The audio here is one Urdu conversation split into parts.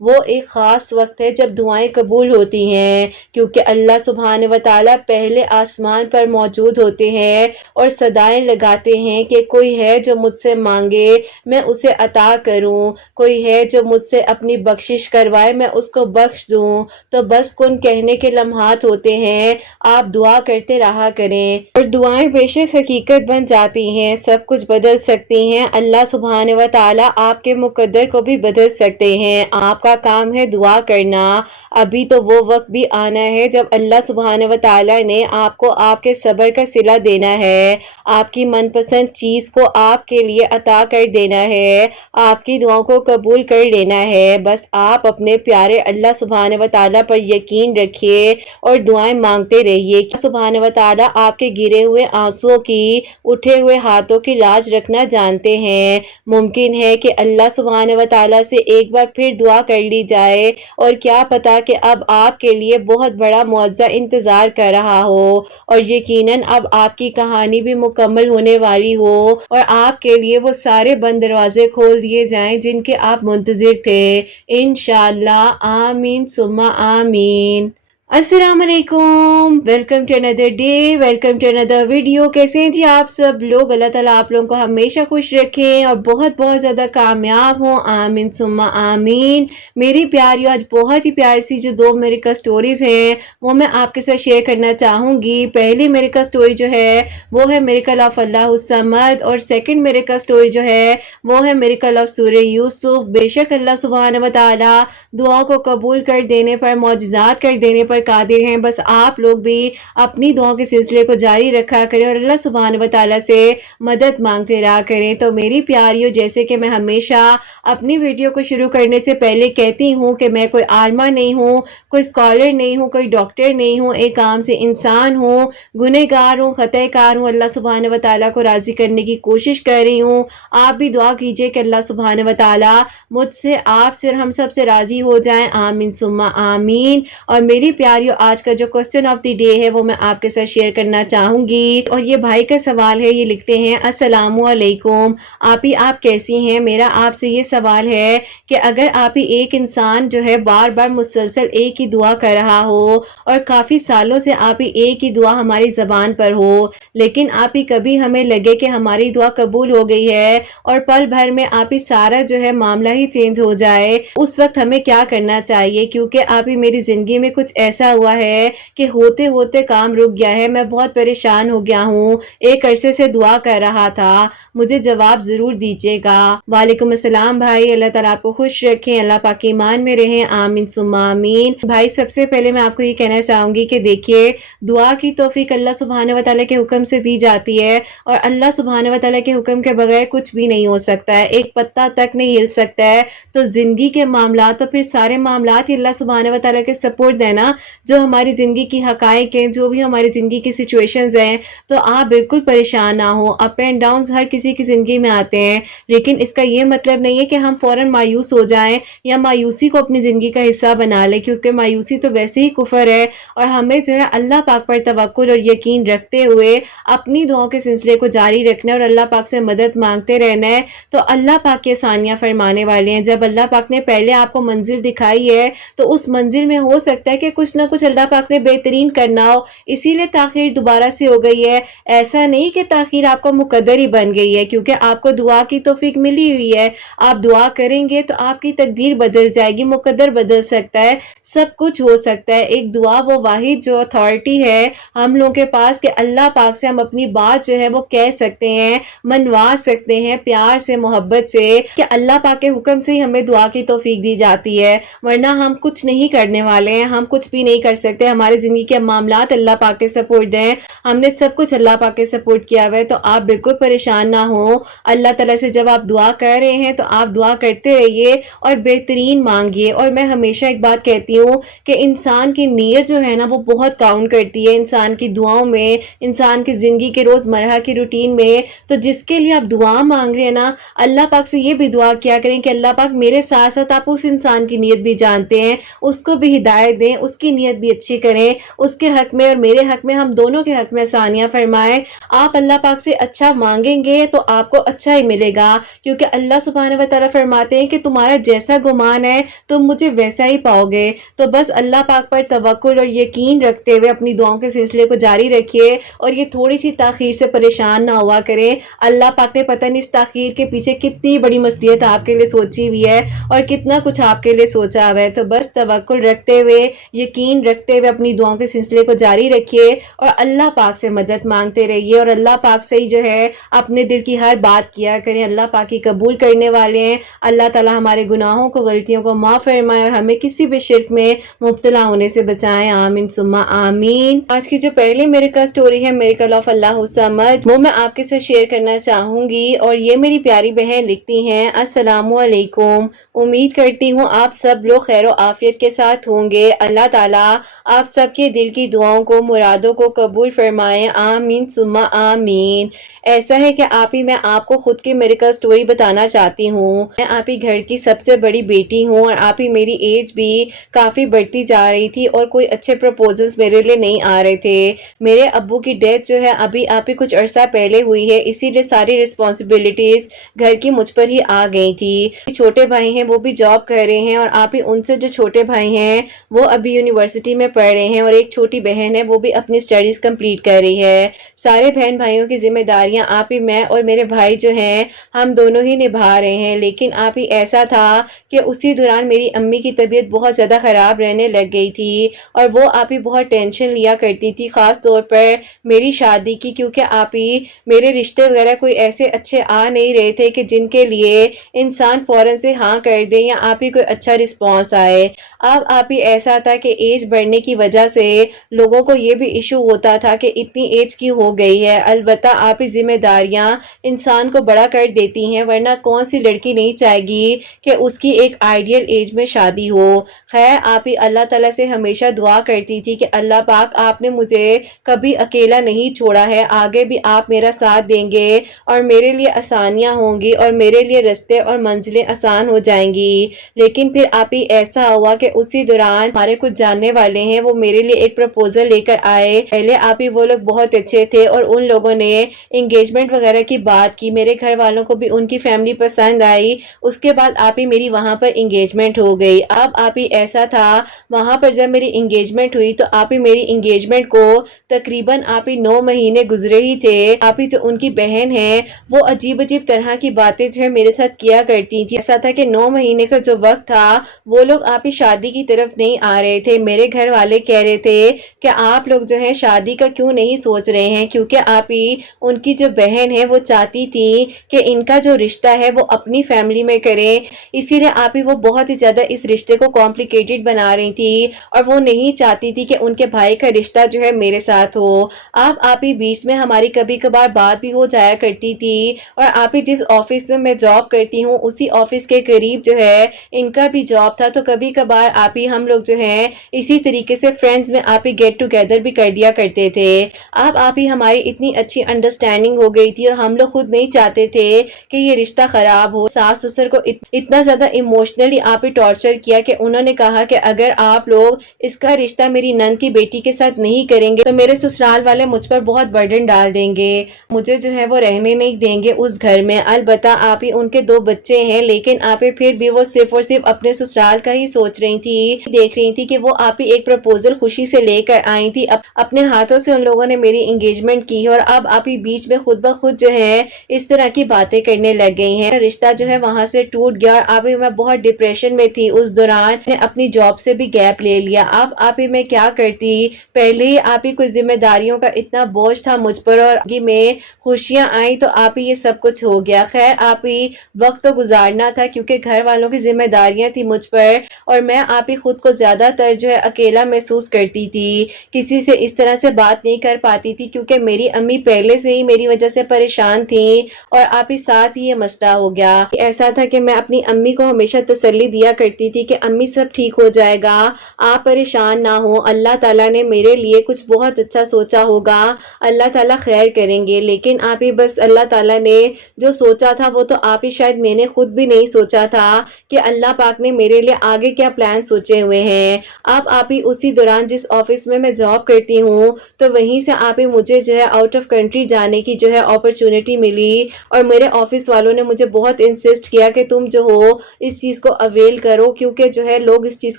وہ ایک خاص وقت ہے جب دعائیں قبول ہوتی ہیں، کیونکہ اللہ سبحانہ و تعالیٰ پہلے آسمان پر موجود ہوتے ہیں اور صدائیں لگاتے ہیں کہ کوئی ہے جو مجھ سے مانگے میں اسے عطا کروں، کوئی ہے جو مجھ سے اپنی بخشش کروائے میں اس کو بخش دوں۔ تو بس کن کہنے کے لمحات ہوتے ہیں، آپ دعا کرتے رہا کریں اور دعائیں بے شک حقیقت بن جاتی ہیں، سب کچھ بدل سکتی ہیں۔ اللہ سبحانہ و تعالیٰ آپ کے مقدر کو بھی بدل سکتے ہیں۔ آپ کا کام ہے دعا کرنا۔ ابھی تو وہ وقت بھی آنا ہے جب اللہ سبحانہ و تعالیٰ نے آپ کو آپ کے صبر کا صلہ دینا ہے، آپ کی من پسند چیز کو آپ کے لیے عطا کر دینا ہے، آپ کی دعاؤں کو قبول کر لینا ہے۔ بس آپ اپنے پیارے اللہ سبحانہ و تعالیٰ پر یقین رکھیے اور دعائیں مانگتے رہیے۔ اللہ سبحانہ و تعالیٰ آپ کے گرے ہوئے آنسوؤں کی، اٹھے ہوئے ہاتھوں کی لاج رکھنا جانتے ہیں۔ ممکن ہے کہ اللہ سبحانہ و تعالیٰ سے ایک بار پھر دعا کر لی جائے اور کیا پتا کہ اب آپ کے لیے بہت بڑا معجزہ انتظار کر رہا ہو اور یقیناً اب آپ کی کہانی بھی مکمل ہونے والی ہو اور آپ کے لیے وہ سارے بند دروازے کھول دیے جائیں جن کے آپ منتظر تھے، انشاءاللہ۔ آمین ثم آمین۔ السلام علیکم، ویلکم ٹو اندر ڈے، ویلکم ٹو اندر ویڈیو۔ کیسے ہیں جی آپ سب لوگ؟ اللہ تعالیٰ آپ لوگوں کو ہمیشہ خوش رکھیں اور بہت بہت زیادہ کامیاب ہوں، آمین ثم آمین۔ میری پیاریوں، آج بہت ہی پیاری سی جو دو میرے کا سٹوریز ہیں وہ میں آپ کے ساتھ شیئر کرنا چاہوں گی۔ پہلی میرے کا سٹوری جو ہے وہ ہے میریکل آف اللہ الصمد اور سیکنڈ میرے کا سٹوری جو ہے وہ ہے میریکل آف سورہ یوسف۔ بے شک اللہ سبحانہ و تعالیٰ دعاؤں کو قبول کر دینے پر، معجزات کر دینے پر قادر ہیں۔ بس آپ لوگ بھی اپنی دعاؤں کے سلسلے کو جاری رکھا کریں اور اللہ سبحانہ و تعالیٰ سے مدد مانگتے رہا کریں۔ تو میری پیاریوں، جیسے کہ میں ہمیشہ اپنی ویڈیو کو شروع کرنے سے پہلے کہتی ہوں کہ میں کوئی عالمہ نہیں ہوں، کوئی اسکالر نہیں ہوں، کوئی ڈاکٹر نہیں ہوں، ایک عام سے انسان ہوں، گنہگار ہوں، خطا کار ہوں، اللہ سبحانہ و تعالیٰ کو راضی کرنے کی کوشش کر رہی ہوں۔ آپ بھی دعا کیجئے کہ اللہ سبحانہ و تعالیٰ مجھ سے، آپ سے اور ہم سب سے راضی ہو جائیں، آمین ثم آمین۔ اور میری پیاریوں، آج کا جو کوسچن آف دی ڈے ہے وہ میں آپ کے ساتھ شیئر کرنا چاہوں گی اور یہ بھائی کا سوال ہے۔ یہ لکھتے ہیں، السلام علیکم آپی، آپ کیسی ہیں؟ میرا آپ سے یہ سوال ہے کہ اگر آپی ایک انسان جو ہے بار بار مسلسل ایک ہی دعا کر رہا ہو اور کافی سالوں سے آپی ایک ہی دعا ہماری زبان پر ہو، لیکن آپی کبھی ہمیں لگے کہ ہماری دعا قبول ہو گئی ہے اور پل بھر میں آپی سارا جو ہے معاملہ ہی چینج ہو جائے، اس وقت ہمیں کیا کرنا چاہیے؟ کیونکہ آپی میری زندگی میں کچھ ایسا ہوا ہے کہ ہوتے ہوتے کام رک گیا ہے، میں بہت پریشان ہو گیا ہوں، ایک عرصے سے دعا کر رہا تھا، مجھے جواب ضرور دیجیے گا۔ وعلیکم السلام بھائی، اللہ تعالیٰ آپ کو خوش رکھیں، اللہ پاک ایمان میں رہیں، آمین ثم آمین۔ بھائی سب سے پہلے میں آپ کو یہ کہنا چاہوں گی کہ دیکھیے، دعا کی توفیق اللہ سبحانہ و تعالیٰ کے حکم سے دی جاتی ہے اور اللہ سبحانہ و تعالیٰ کے حکم کے بغیر کچھ بھی نہیں ہو سکتا ہے، ایک پتا تک نہیں ہل سکتا ہے۔ تو زندگی کے معاملات تو پھر سارے معاملات ہی اللہ سبحانہ و تعالیٰ کے سپورٹ دینا، جو ہماری زندگی کی حقائق ہیں، جو بھی ہماری زندگی کی سچویشنز ہیں، تو آپ بالکل پریشان نہ ہو۔ اپ اینڈ ڈاؤنز ہر کسی کی زندگی میں آتے ہیں، لیکن اس کا یہ مطلب نہیں ہے کہ ہم فوراً مایوس ہو جائیں یا مایوسی کو اپنی زندگی کا حصہ بنا لیں، کیونکہ مایوسی تو ویسے ہی کفر ہے اور ہمیں جو ہے اللہ پاک پر توکل اور یقین رکھتے ہوئے اپنی دعاؤں کے سلسلے کو جاری رکھنا ہے اور اللہ پاک سے مدد مانگتے رہنا ہے۔ تو اللہ پاک کی آسانیاں فرمانے والے ہیں۔ جب اللہ پاک نے پہلے آپ کو منزل دکھائی ہے تو اس منزل میں ہو سکتا ہے کہ کچھ نہ کچھ اللہ پاک نے بہترین کرنا ہو، اسی لیے تاخیر دوبارہ سے ہو گئی ہے۔ ایسا نہیں کہ تاخیر آپ کو مقدر ہی بن گئی ہے، کیونکہ آپ کو دعا کی توفیق ملی ہوئی ہے، آپ دعا کریں گے تو آپ کی تقدیر بدل جائے گی، مقدر بدل سکتا ہے، سب کچھ ہو سکتا ہے۔ ایک دعا وہ واحد جو اتھارٹی ہے ہم لوگوں کے پاس کہ اللہ پاک سے ہم اپنی بات جو ہے وہ کہہ سکتے ہیں، منوا سکتے ہیں پیار سے، محبت سے، کہ اللہ پاک کے حکم سے ہی ہمیں دعا کی توفیق دی جاتی ہے، ورنہ ہم کچھ نہیں کرنے والے ہیں، ہم کچھ بھی نہیں کر سکتے۔ ہماری زندگی کے معاملات اللہ پاک کے سپورٹ ہیں، ہم نے سب کچھ اللہ پاک کے سپورٹ کیا ہوا ہے۔ تو آپ بالکل پریشان نہ ہوں، اللہ تعالیٰ سے جب آپ دعا کر رہے ہیں تو آپ دعا کرتے رہیے اور بہترین مانگیے۔ اور میں ہمیشہ ایک بات کہتی ہوں کہ انسان کی نیت جو ہے نا وہ بہت کاؤنٹ کرتی ہے انسان کی دعاؤں میں، انسان کی زندگی کے روزمرہ کی روٹین میں۔ تو جس کے لیے آپ دعا مانگ رہے ہیں نا، اللہ پاک سے یہ بھی دعا کیا کریں کہ اللہ پاک میرے ساتھ ساتھ آپ اس انسان کی نیت بھی جانتے ہیں، اس کو بھی ہدایت دیں، اس کی نیت بھی اچھی کریں، اس کے حق میں اور میرے حق میں، ہم دونوں کے حق میں آسانیاں فرمائیں۔ آپ اللہ پاک سے اچھا مانگیں گے تو آپ کو اچھا ہی ملے گا، کیونکہ اللہ سبحانہ و تعالیٰ فرماتے ہیں کہ تمہارا جیسا گمان ہے تم مجھے ویسا ہی پاؤ گے۔ تو بس اللہ پاک پر توکل اور یقین رکھتے ہوئے اپنی دعاؤں کے سلسلے کو جاری رکھیے، اور یہ تھوڑی سی تاخیر سے پریشان نہ ہوا کریں۔ اللہ پاک نے پتہ نہیں اس تاخیر کے پیچھے کتنی بڑی مصلحت آپ کے لیے سوچی ہوئی ہے اور کتنا کچھ آپ کے لیے سوچا ہوا ہے۔ تو بس توکل رکھتے ہوئے، یقین رکھتے ہوئے اپنی دعاؤں کے سلسلے کو جاری رکھیے اور اللہ پاک سے مدد مانگتے رہیے، اور اللہ پاک سے ہی جو ہے اپنے دل کی ہر بات کیا کریں۔ اللہ پاک ہی قبول کرنے والے ہیں۔ اللہ تعالیٰ ہمارے گناہوں کو، غلطیوں کو معاف فرمائے اور ہمیں کسی بھی شرک میں مبتلا ہونے سے بچائیں، آمین ثم آمین۔ آج کی جو پہلی میریکل سٹوری ہے، میریکل آف اللہ الصمد، وہ میں آپ کے ساتھ شیئر کرنا چاہوں گی، اور یہ میری پیاری بہن لکھتی ہیں: السلام علیکم، امید کرتی ہوں آپ سب لوگ خیر و عافیت کے ساتھ ہوں گے۔ اللہ تعالیٰ آپ سب کے دل کی دعاؤں کو، مرادوں کو قبول فرمائیں، آمین ثم آمین۔ ایسا ہے کہ میں آپ کو خود کی میریکل سٹوری بتانا چاہتی ہوں۔ میں آپ ہی گھر کی سب سے بڑی بیٹی ہوں، اور آپ ہی میری ایج بھی کافی بڑھتی جا رہی تھی اور کوئی اچھے پروپوزلز میرے لیے نہیں آ رہے تھے۔ میرے ابو کی ڈیتھ جو ہے ابھی آپ ہی کچھ عرصہ پہلے ہوئی ہے، اسی لیے ساری رسپانسبلٹیز گھر کی مجھ پر ہی آ گئی تھی۔ چھوٹے بھائی ہیں وہ بھی جاب کر رہے ہیں، اور آپ ہی ان سے جو چھوٹے بھائی ہیں وہ ابھی یونیورسٹی میں پڑھ رہے ہیں، اور ایک چھوٹی بہن ہے وہ بھی اپنی اسٹڈیز کمپلیٹ کر رہی ہے۔ سارے بہن بھائیوں کی ذمہ داریاں آپ ہی میں اور میرے بھائی جو ہیں ہم دونوں ہی نبھا رہے ہیں، لیکن آپ ہی ایسا تھا کہ اسی دوران میری امی کی طبیعت بہت زیادہ خراب رہنے لگ گئی تھی، اور وہ آپ ہی بہت ٹینشن لیا کرتی تھی، خاص طور پر میری شادی کی، کیونکہ آپ ہی میرے رشتے وغیرہ کوئی ایسے اچھے آ نہیں رہے تھے کہ جن کے لیے انسان فوراً سے ہاں کر دے یا آپ ہی کوئی اچھا رسپانس آئے۔ اب آپ ہی ایسا تھا کہ ایج بڑھنے کی وجہ سے لوگوں کو یہ بھی ایشو ہوتا تھا کہ اتنی ایج کی ہو گئی ہے۔ البتہ آپ ہی ذمہ داریاں انسان کو بڑا کر دیتی ہیں، ورنہ کون سی لڑکی نہیں چاہے گی کہ اس کی ایک آئیڈیل ایج میں شادی ہو۔ خیر آپ ہی اللہ تعالیٰ سے ہمیشہ دعا کرتی تھی کہ اللہ پاک آپ نے مجھے کبھی اکیلا نہیں چھوڑا ہے، آگے بھی آپ میرا ساتھ دیں گے اور میرے لیے آسانیاں ہوں گی اور میرے لیے رستے اور منزلیں آسان ہو جائیں گی۔ لیکن پھر آپ ہی ایسا ہوا کہ اسی دوران ہمارے کچھ جاننے والے ہیں وہ میرے لیے ایک پروپوزل لے کر آئے۔ پہلے آپ ہی وہ لوگ بہت اچھے تھے اور ان لوگوں نے انگیجمنٹ وغیرہ کی بات کی، میرے گھر والوں کو بھی ان کی فیملی پسند آئی، اس کے بعد آپ ہی میری وہاں پر انگیجمنٹ ہو گئی۔ اب آپ ہی ایسا تھا وہاں پر جب میری انگیجمنٹ ہوئی تو آپ ہی میری انگیجمنٹ کو تقریباً آپ ہی 9 مہینے گزرے ہی تھے۔ آپ ہی جو ان کی بہن ہے وہ عجیب عجیب طرح کی باتیں جو ہے میرے ساتھ کیا کرتی تھی۔ ایسا تھا کہ 9 مہینے کا جو وقت تھا وہ لوگ آپ ہی شادی کی طرف نہیں آ رہے تھے۔ میرے گھر والے کہہ رہے تھے کہ آپ لوگ جو ہے شادی کا کیوں نہیں سوچ رہے ہیں، کیونکہ آپ ہی ان کی جو بہن ہے وہ چاہتی تھی کہ ان کا جو رشتہ ہے وہ اپنی فیملی میں کریں، اسی لیے آپ ہی وہ بہت ہی زیادہ اس رشتے کو کمپلیکیٹڈ بنا رہی تھی اور وہ نہیں چاہتی تھی کہ ان کے بھائی کا رشتہ جو ہے میرے ساتھ ہو۔ اب آپ ہی بیچ میں ہماری کبھی کبھار بات بھی ہو جایا کرتی تھی، اور آپ ہی جس آفس میں جاب کرتی ہوں اسی آفس کے قریب جو ہے ان کا بھی جاب تھا، تو کبھی کبھار آپ ہی ہم لوگ جو ہیں اسی طریقے سے فرینڈز میں آپ ہی گیٹ ٹوگیدر بھی کر دیا کرتے تھے۔ اب آپ ہی ہماری اتنی اچھی انڈرسٹینڈنگ ہو گئی تھی اور ہم لوگ خود نہیں چاہتے تھے کہ یہ رشتہ خراب ہو۔ ساس سسر کو اتنا زیادہ ایموشنلی آپ ہی ٹارچر کیا کہ انہوں نے کہا کہ اگر آپ لوگ اس کا رشتہ میری نند کی بیٹی کے ساتھ نہیں کریں گے تو میرے سسرال والے مجھ پر بہت برڈن ڈال دیں گے، مجھے جو ہے وہ رہنے نہیں دیں گے اس گھر میں۔ البتہ آپ ہی ان کے 2 بچے ہیں، لیکن آپ ہی پھر بھی وہ صرف اور صرف اپنے سسرال کا ہی سوچ رہی تھی، دیکھ رہی تھی کہ وہ آپ ہی ایک پروپوزل خوشی سے لے کر آئی تھی، اپنے ہاتھوں سے ان لوگوں نے میری انگیجمنٹ کی، اور اب آپ ہی بیچ میں خود بخود جو ہے اس طرح کی باتیں کرنے لگ گئی ہیں۔ رشتہ جو ہے وہاں سے ٹوٹ گیا، اور اب میں بہت ڈپریشن میں تھی اس دوران، میں اپنی جاب سے بھی گیپ لے لیا۔ اب آپ ہی میں کیا کرتی، پہلے ہی آپ ہی کچھ ذمہ داریوں کا اتنا بوجھ تھا مجھ پر، اور آگے میں خوشیاں آئیں تو آپ ہی یہ سب کچھ ہو گیا۔ خیر آپ ہی وقت تو گزارنا تھا کیونکہ گھر والوں کی ذمہ داریاں تھی مجھ پر، اور میں آپ ہی خود کو زیادہ تر جو ہے اکیلا محسوس کرتی تھی، کسی سے اس طرح سے بات نہیں کر پاتی تھی کیونکہ میری امی پہلے سے ہی میری وجہ سے پریشان تھیں، اور آپ ہی ساتھ ہی یہ مسئلہ ہو گیا۔ ایسا تھا کہ میں اپنی امی کو ہمیشہ تسلی دیا کرتی تھی کہ امی سب ٹھیک ہو جائے گا، آپ پریشان نہ ہو، اللہ تعالیٰ نے میرے لیے کچھ بہت اچھا سوچا ہوگا، اللہ تعالیٰ خیر کریں گے۔ لیکن آپ ہی بس اللہ تعالیٰ نے جو سوچا تھا وہ تو آپ ہی شاید میں نے خود بھی نہیں سوچا تھا کہ اللہ پاک نے میرے لیے آگے کیا پلان سوچے ہوئے ہیں۔ اب آپ ہی اسی دوران جس آفس میں جاب کرتی ہوں تو وہیں سے آپ ہی مجھے جو ہے آؤٹ آف کنٹری جانے کی جو ہے اپرچونٹی ملی، اور میرے آفس والوں نے مجھے بہت انسسٹ کیا کہ تم جو ہو اس چیز کو اویل کرو، کیونکہ جو ہے لوگ اس چیز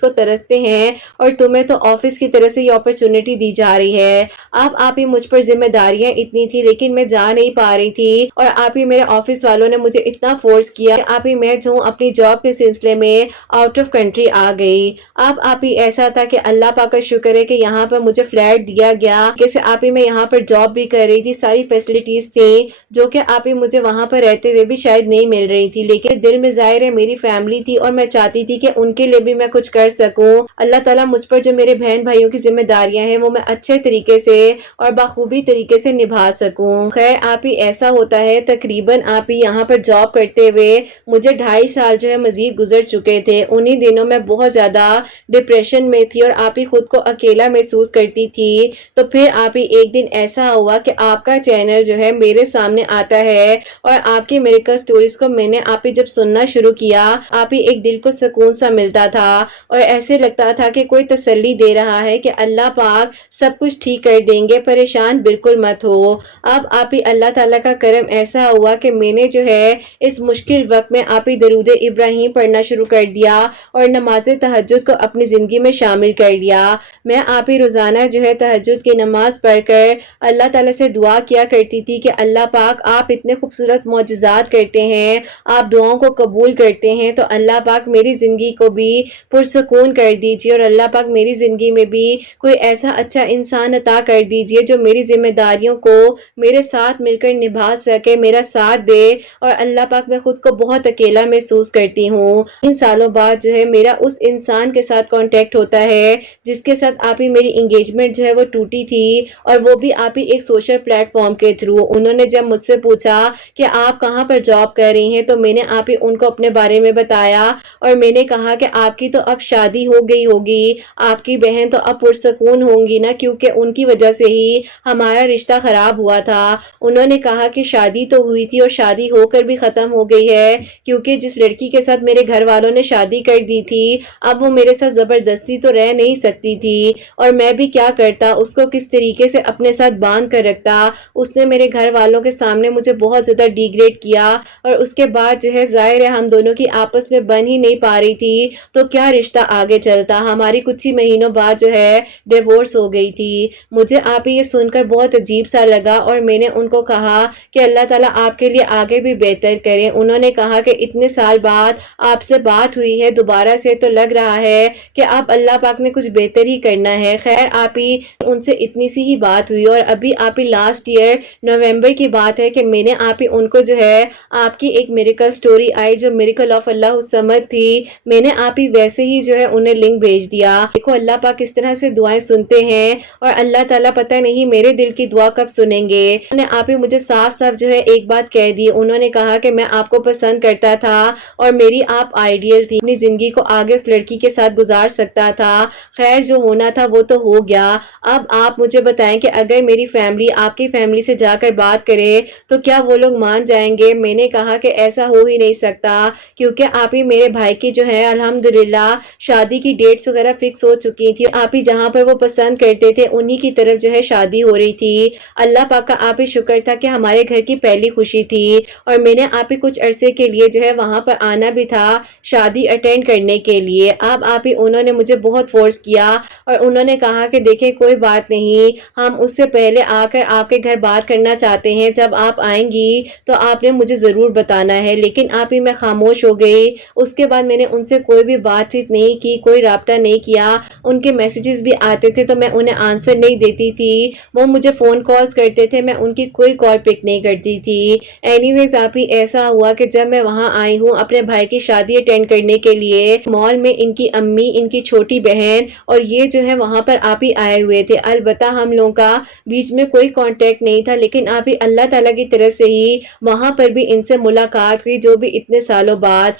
کو ترستے ہیں اور تمہیں تو آفس کی طرف سے یہ اپرچونٹی دی جا رہی ہے۔ آپ ہی مجھ پر ذمہ داریاں اتنی تھی لیکن میں جا نہیں پا رہی تھی، اور آپ ہی میرے آفس والوں نے مجھے اتنا فورس کیا کہ آپ ہی میں جو اپنی جاب کے سلسلے میں آؤٹ آف کنٹری آ گئی۔ آپ ہی ایسا تھا کہ اللہ پاک کا شکر ہے کہ یہاں پر مجھے فلیٹ دیا گیا، جیسے آپ ہی میں یہاں پر جاب بھی کر رہی تھی، ساری فیسلٹیز تھی جو کہ آپ ہی مجھے وہاں پر رہتے ہوئے بھی شاید نہیں مل رہی تھی، لیکن دل میں ظاہر ہے میری فیملی تھی اور میں چاہتی تھی کہ ان کے لیے بھی میں کچھ کر سکوں۔ اللہ تعالیٰ مجھ پر جو میرے بہن بھائیوں کی ذمہ داریاں ہیں وہ میں اچھے طریقے سے اور بخوبی طریقے سے نبھا سکوں۔ خیر آپ ہی ایسا ہوتا ہے تقریباً آپ ہی یہاں پر جاب کرتے ہوئے مجھے 2.5 سال جو ہے مزید گزر چکے تھے۔ انہی دنوں میں بہت زیادہ ڈپریشن میں تھی اور آپ ہی خود کو اکیلا محسوس کرتی تھی، تو پھر آپ ہی ایک دن ایسا ہوا کہ آپ کا چینل جو ہے میرے سامنے آتا ہے، اور آپ کی میریکل سٹوریز کو میں نے آپ ہی جب سننا شروع کیا آپ ہی ایک دل کو سکون سا ملتا تھا، اور ایسے لگتا تھا کہ کوئی تسلی دے رہا ہے کہ اللہ پاک سب کچھ ٹھیک کر دیں گے، پریشان بالکل مت ہو۔ اب آپ ہی اللہ تعالیٰ کا کرم ایسا ہوا کہ میں نے جو ہے اس مشکل وقت میں آپ ہی درود ابراہیم پڑھنا شروع کر دیا اور نماز تہجد کو اپنی زندگی میں شامل کر لیا۔ میں آپ ہی روزانہ جو ہے تہجد کی نماز پڑھ کر اللہ تعالیٰ سے دعا کیا کرتی تھی کہ اللہ پاک آپ اتنے خوبصورت معجزات کرتے ہیں، آپ دعاؤں کو قبول کرتے ہیں، تو اللہ پاک میری زندگی کو بھی پرسکون کر دیجیے، اور اللہ پاک میری زندگی میں بھی کوئی ایسا اچھا انسان عطا کر دیجیے جو میری ذمہ داریوں کو میرے ساتھ مل کر نبھا سکے، میرا ساتھ دے۔ اور اللہ پاک میں خود کو بہت اکیلا محسوس کرتی ہوں۔ ان سالوں بعد جو ہے میرا اس انسان کے ساتھ کانٹیکٹ ہوتا ہے جس کے ساتھ آپ ہی میری انگیجمنٹ جو ہے وہ ٹوٹی تھی، اور وہ بھی آپ ہی ایک سوشل پلیٹ فارم کے تھرو۔ انہوں نے جب مجھ سے پوچھا کہ آپ کہاں پر جاب کر رہی ہیں تو میں نے آپ ہی ان کو اپنے بارے میں بتایا، اور میں نے کہا کہ آپ کی تو اب شادی ہو گئی ہوگی، آپ کی بہن تو اب پرسکون ہوں گی نا، کیونکہ ان کی وجہ سے ہی ہمارا رشتہ خراب ہوا تھا۔ انہوں نے کہا کہ شادی تو ہوئی تھی اور شادی ہو کر بھی ختم ہو گئی ہے، کیونکہ جس لڑکی کے ساتھ میرے گھر والوں نے شادی کر دی تھی اب وہ میرے ساتھ زبردستی تو رہ نہیں سکتی تھی، اور میں بھی کیا کرتا، اس کو کس طریقے سے اپنے ساتھ باندھ کر رکھتا۔ اس نے میرے گھر والوں کے سامنے مجھے بہت زیادہ ڈی گریڈ کیا، اور اس کے بعد جو ہے ظاہر ہے ہم دونوں کی آپس میں بن ہی نہیں پا رہی تھی، تو کیا رشتہ آگے چلتا۔ ہماری کچھ ہی مہینوں بعد جو ہے ڈیورس ہو گئی تھی۔ مجھے آپ یہ سن کر بہت عجیب سا لگا، اور میں نے ان کو کہا کہ اللہ تعالیٰ آپ کے لیے آگے بھی بہتر کرے۔ انہوں نے کہا کہ اتنے سال بعد آپ سے بات ہوئی ہے دوبارہ سے تو لگ رہا ہے کہ آپ اللہ پاک نے کچھ بہتر ہی کرنا ہے۔ خیر آپ ہی ان سے اتنی سی ہی بات ہوئی، اور ابھی آپ ہی لاسٹ ایئر نومبر کی بات ہے کہ میں نے آپ ہی ان کو جو ہے آپ کی ایک میریکل سٹوری آئی جو میریکل آف اللہ الصمد تھی، میں نے آپ ہی ویسے ہی جو ہے انہیں لنک بھیج دیا۔ دیکھو اللہ پاک کس طرح سے دعائیں سنتے ہیں، اور اللہ تعالیٰ پتہ نہیں میرے دل کی دعا کب سنیں گے۔ انہوں نے آپ ہی مجھے صاف صاف جو ہے ایک بات کہہ دی، انہوں نے کہا کہ میں آپ کو پسند کرتا تھا اور میری آپ آئیڈیل تھی، اپنی زندگی کو آگے اس لڑکی کے ساتھ گزار سکتا تھا۔ خیر جو ہونا تھا وہ تو ہو گیا، اب آپ مجھے بتائیں کہ اگر میری فیملی آپ کی فیملی سے جا کر بات کرے تو کیا وہ لوگ مان جائیں گے؟ میں نے کہا کہ ایسا ہو ہی نہیں سکتا، کیونکہ آپ ہی میرے بھائی کی جو ہے الحمدللہ شادی کی ڈیٹس وغیرہ فکس ہو چکی تھی، آپ ہی جہاں پر وہ پسند کرتے تھے انہی کی طرف جو ہے شادی ہو رہی تھی۔ اللہ پاک کا آپ ہی شکر تھا کہ ہمارے گھر کی پہلی خوشی تھی، اور میں نے آپ ہی کچھ عرصے کے لیے جو ہے وہاں پر آنا بھی تھا شادی اٹینڈ کرنے کے لیے۔ اب آپ ہی انہوں نے مجھے بہت فورس کیا، اور انہوں نے کہا کہ دیکھیں کوئی بات نہیں، ہم اس سے پہلے آ کر آپ کے گھر بات کرنا چاہتے ہیں، جب آپ آئیں گی تو آپ نے مجھے ضرور بتانا ہے۔ لیکن آپ ہی میں خاموش ہو گئی، اس کے بعد میں نے ان سے کوئی بھی بات چیت نہیں کی، کوئی رابطہ نہیں کیا۔ ان کے میسیجز بھی آتے تھے تو میں انہیں آنسر نہیں دیتی تھی، وہ مجھے فون کالز کرتے تھے، میں ان کی کوئی کال پک نہیں کرتی تھی۔ اینی ویز آپ ہی ایسا ہوا کہ جب میں وہاں آئی ہوں اپنے بھائی کی شادی اٹینڈ کرنے کے لیے، مال میں ان کی امی، ان کی چھوٹی بہن اور یہ جو ہے وہاں پر آپ ہی آئے ہوئے تھے۔ البتہ ہم لوگوں کا بیچ میں کوئی کانٹیکٹ نہیں تھا، لیکن آپ ہی اللہ تعالیٰ کی طرف سے ہی وہاں پر بھی ان سے ملاقات ہوئی، جو بھی اتنے سالوں بعد۔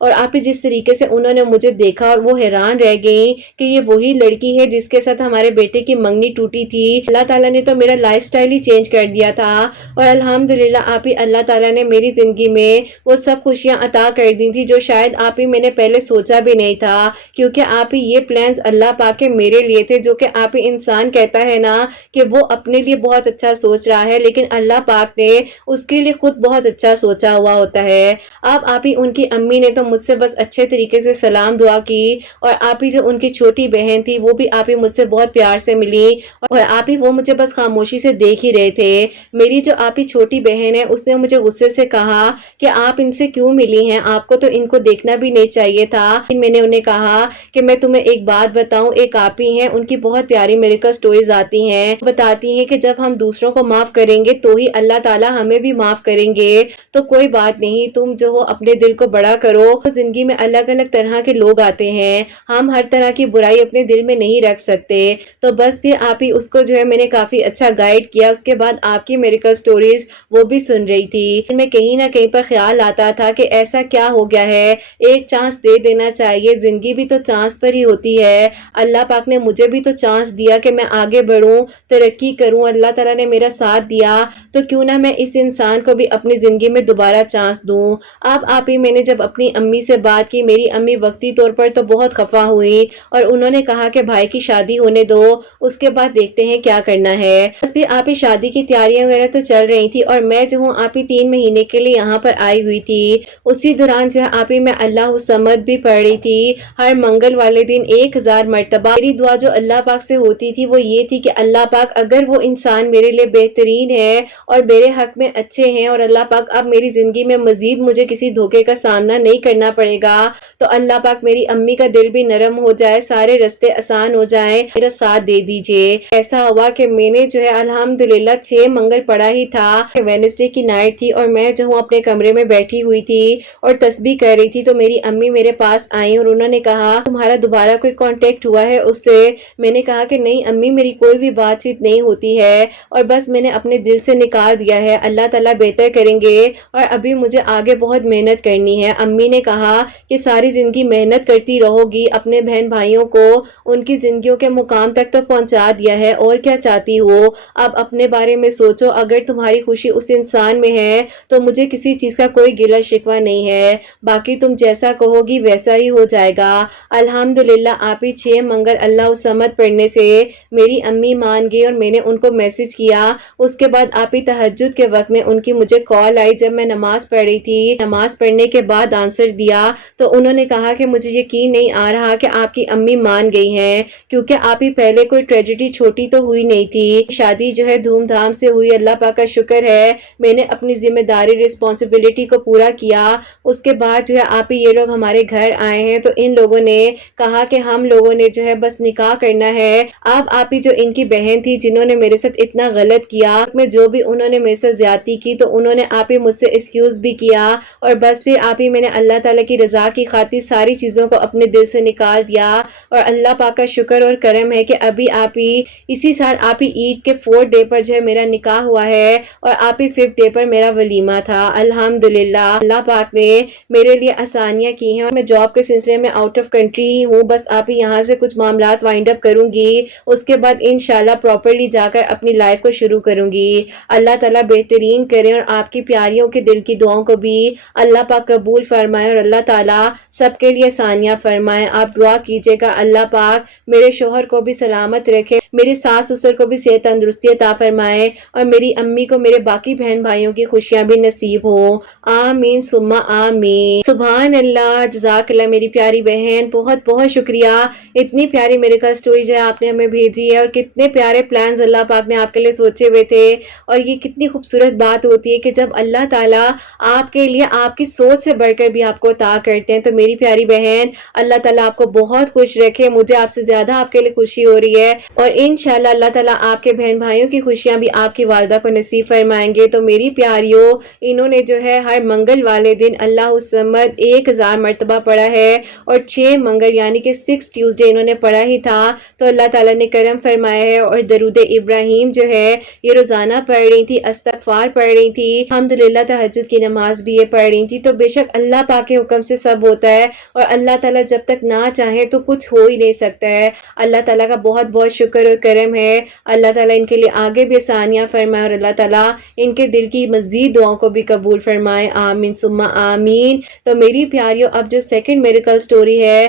اور آپ ہی جس طریقے سے انہوں نے مجھے دیکھا اور وہ حیران رہ گئی کہ یہ وہی لڑکی ہے جس کے ساتھ ہمارے بیٹے کی منگنی ٹوٹی تھی۔ اللہ تعالیٰ نے تو میرا لائف سٹائل ہی چینج کر دیا تھا، اور الحمدللہ آپ ہی اللہ تعالیٰ نے میری زندگی میں وہ سب خوشیاں عطا کر دی تھی جو شاید آپ ہی میں نے پہلے سوچا بھی نہیں تھا، کیونکہ آپ ہی یہ پلانز اللہ پاک کے میرے لیے تھے، جو کہ آپ ہی انسان کہتا ہے نا کہ وہ اپنے لیے بہت اچھا سوچ رہا ہے، لیکن اللہ پاک نے اس کے لیے خود بہت اچھا سوچا ہوا ہوتا ہے۔ اب آپ ہی ان کی امی نے تو مجھ سے بس اچھے طریقے سے سلام دعا کی، اور آپ ہی جو ان کی چھوٹی بہن تھی وہ بھی آپ ہی مجھ سے بہت پیار سے ملی، اور آپ ہی وہ مجھے بس خاموشی سے دیکھ ہی رہے تھے۔ میری جو آپ ہی چھوٹی بہن ہے اس نے مجھے غصے سے کہا کہ آپ ان سے کیوں ملی ہیں، آپ کو تو ان کو دیکھنا بھی نہیں چاہیے تھا۔ میں نے انہیں کہا کہ میں تمہیں ایک بات بتاؤں، ایک آپ ہی ہیں، ان کی بہت پیاری میریکل سٹوریز آتی ہیں، بتاتی ہیں کہ جب ہم دوسروں کو معاف کریں گے تو ہی اللہ تعالی ہمیں بھی معاف کریں گے۔ تو کوئی بات نہیں، تم جو ہو اپنے دل کو بڑا کرو۔ زندگی میں الگ الگ طرح کے لوگ آتے ہیں، ہم ہر طرح کی برائی اپنے دل میں نہیں رکھ سکتے۔ تو بس پھر آپ ہی اس کو جو ہے میں نے کافی اچھا گائیڈ کیا۔ اس کے بعد آپ کی میریکل سٹوریز وہ بھی سن رہی تھی۔ میں کہیں نہ کہیں پر خیال آتا تھا کہ ایسا کیا ہو گیا ہے، ایک چانس دے دینا چاہیے، زندگی بھی تو چانس پر ہی ہوتی ہے۔ اللہ پاک نے مجھے بھی تو چانس دیا کہ میں آگے بڑھوں، ترقی کروں، اللہ تعالیٰ نے میرا ساتھ دیا، تو کیوں نہ میں اس انسان کو بھی اپنی زندگی میں دوبارہ چانس دوں۔ اب آپ ہی میں نے جب اپنی امی سے بات کی، میری امی وقتی طور پر تو بہت خفا ہوئی، اور انہوں نے کہا کہ بھائی کی شادی ہونے دو، اس کے بعد دیکھتے ہیں کیا کرنا ہے۔ بس بھی آپ ہی شادی کی تیاریاں وغیرہ تو چل رہی تھی، اور میں جو ہوں آپ ہی 3 مہینے کے لیے یہاں پر آئی ہوئی تھی۔ اسی دوران جو ہے آپ ہی میں اللہ الصمد بھی پڑھ رہی تھی، ہر منگل والے دن 1000 مرتبہ۔ میری دعا جو اللہ پاک سے ہوتی تھی وہ یہ تھی کہ اللہ پاک اگر وہ انسان میرے لیے بہترین ہے اور میرے حق میں اچھے ہیں، اور اللہ پاک اب میری زندگی میں مزید مجھے کسی دھوکے کا سامنا نہیں کرنا پڑے گا، تو اللہ پاک میری امی کا دل بھی نرم ہو جائے، سارے رستے آسان ہو جائیں، میرا ساتھ دے دیجئے۔ ایسا ہوا کہ میں نے جو ہے الحمدللہ 6 منگل پڑھا ہی تھا۔ وینسڈے کی نائٹ تھی، اور میں جو ہوں اپنے کمرے میں بیٹھی ہوئی تھی اور تسبیح کر رہی تھی، تو میری امی میرے پاس آئیں اور انہوں نے کہا تمہارا دوبارہ کوئی کانٹیکٹ ہوا ہے اس سے؟ میں نے کہا کہ نہیں امی، میری کوئی بھی بات چیت نہیں ہوتی ہے، اور بس میں نے اپنے دل سے نکال دیا ہے، اللہ تعالیٰ بہتر کریں گے، اور ابھی مجھے آگے بہت محنت کرنی ہے۔ امی نے کہا کہ ساری زندگی محنت کرتی رہو گی، اپنے بہن بھائیوں کو ان کی زندگیوں کے مقام تک تو پہنچا دیا ہے، اور کیا چاہتی ہو؟ اب اپنے بارے میں سوچو، اگر تمہاری خوشی اس انسان میں ہے تو مجھے کسی چیز کا کوئی گلہ شکوہ نہیں ہے، باقی تم جیسا کہو گی ویسا ہی ہو جائے گا۔ الحمدللہ آپ ہی 6 منگل اللہ الصمد پڑھنے سے میری امی مان گئی، اور میں نے ان کو میسج کیا۔ اس کے بعد آپ ہی تہجد کے وقت میں ان کی مجھے کال آئی، جب میں نماز پڑھ رہی تھی، نماز پڑھنے کے بعد آنسر دیا، تو انہوں نے کہا کہ مجھے یقین نہیں آ رہا کہ آپ کی امی مان گئی ہیں، کیونکہ آپ ہی پہلے کوئی ٹریجڈی چھوٹی تو ہوئی نہیں تھی، شادی جو ہے دھوم دھام سے ہوئی، اللہ پاک کا شکر ہے، میں نے اپنی ذمہ داری رسپانسبلٹی کو پورا کیا۔ اس کے بعد جو ہے آپ ہی یہ لوگ ہمارے گھر آئے ہیں، تو ان لوگوں نے کہا کہ ہم لوگوں نے جو ہے بس نکاح کرنا ہے۔ اب آپ ہی جو ان کی بہن تھی جنہوں نے میرے ساتھ اتنا غلط کیا، میں جو بھی انہوں نے میرے ساتھ زیادتی کی، تو انہوں نے آپ ہی مجھ سے ایکسکیوز بھی کیا، اور بس پھر آپ ہی میں نے اللہ تعالیٰ کی رضا کی خاطر ساری چیزوں کو اپنے دل سے نکال دیا، اور اللہ پاک کا شکر اور کرم ہے کہ ابھی آپ ہی اسی سال آپ ہی عید کے 4th ڈے پر جو ہے میرا نکاح ہوا ہے، اور آپ ہی 5th ڈے پر میرا ولیمہ تھا۔ الحمدللہ اللہ پاک نے میرے لیے آسانیاں کی ہیں، اور میں جاب کے سلسلے میں آؤٹ آف کنٹری ہوں، بس آپ ہی یہاں سے کچھ معاملات وائنڈ اپ کروں گی، اس کے بعد انشاءاللہ پراپرلی جا کر اپنی لائف کو شروع کروں گی۔ اللہ تعالیٰ بہترین کرے، اور آپ کی پیاریوں کے دل کی دعاؤں کو بھی اللہ پاک قبول فرمائے، اور اللہ تعالیٰ سب کے لیے آسانیاں فرمائے۔ آپ دعا کیجئے گا اللہ پاک میرے شوہر کو بھی سلامت رکھے، میری ساس سسر کو بھی صحت تندرستی عطا فرمائے، اور میری امی کو میرے باقی بہن بھائیوں کی خوشیاں بھی نصیب ہوں، آمین ثم آمین۔ سبحان اللہ، جزاک اللہ میری پیاری بہن، بہت بہت شکریہ، اتنی پیاری میریکل سٹوری جو ہے آپ نے ہمیں بھیجی ہے، اور کتنے پیارے پلانز اللہ پاک نے آپ کے لیے سوچے ہوئے تھے، اور یہ کتنی خوبصورت بات ہوتی ہے کہ جب اللہ تعالیٰ آپ کے لیے آپ کی سوچ سے بڑھ کر بھی آپ کو عطا کرتے ہیں۔ تو میری پیاری بہن، اللہ تعالیٰ آپ کو بہت خوش رکھے، مجھے آپ سے زیادہ آپ کے لیے خوشی ہو رہی ہے، اور انشاءاللہ اللہ تعالیٰ آپ کے بہن بھائیوں کی خوشیاں بھی آپ کی والدہ کو نصیب فرمائیں گے۔ تو میری پیاریوں، انہوں نے جو ہے ہر منگل والے دن اللہ الصمد 1000 مرتبہ پڑھا ہے، اور 6 منگل یعنی کہ 6 ٹیوزڈے انہوں نے پڑھا ہی تھا، تو اللہ تعالیٰ نے کرم فرمایا ہے، اور درود ابراہیم جو ہے یہ روزانہ پڑھ رہی تھی، استغفار پڑھ رہی تھی، الحمدللہ تہجد کی نماز بھی یہ پڑھ رہی تھی۔ تو بے شک اللہ پاک کے حکم سے سب ہوتا ہے، اور اللہ تعالیٰ جب تک نہ چاہے تو کچھ ہو ہی نہیں سکتا ہے۔ اللہ تعالیٰ کا بہت بہت شکر اور کرم ہے، اللہ تعالیٰ ان کے لیے آگے بھی آسانیاں فرمائے، اور اللہ تعالیٰ ان کے دل کی مزید دعاؤں کو بھی قبول فرمائے، آمین ثم آمین۔ تو میری پیاریوں، اب جو سیکنڈ میریکل سٹوری ہے،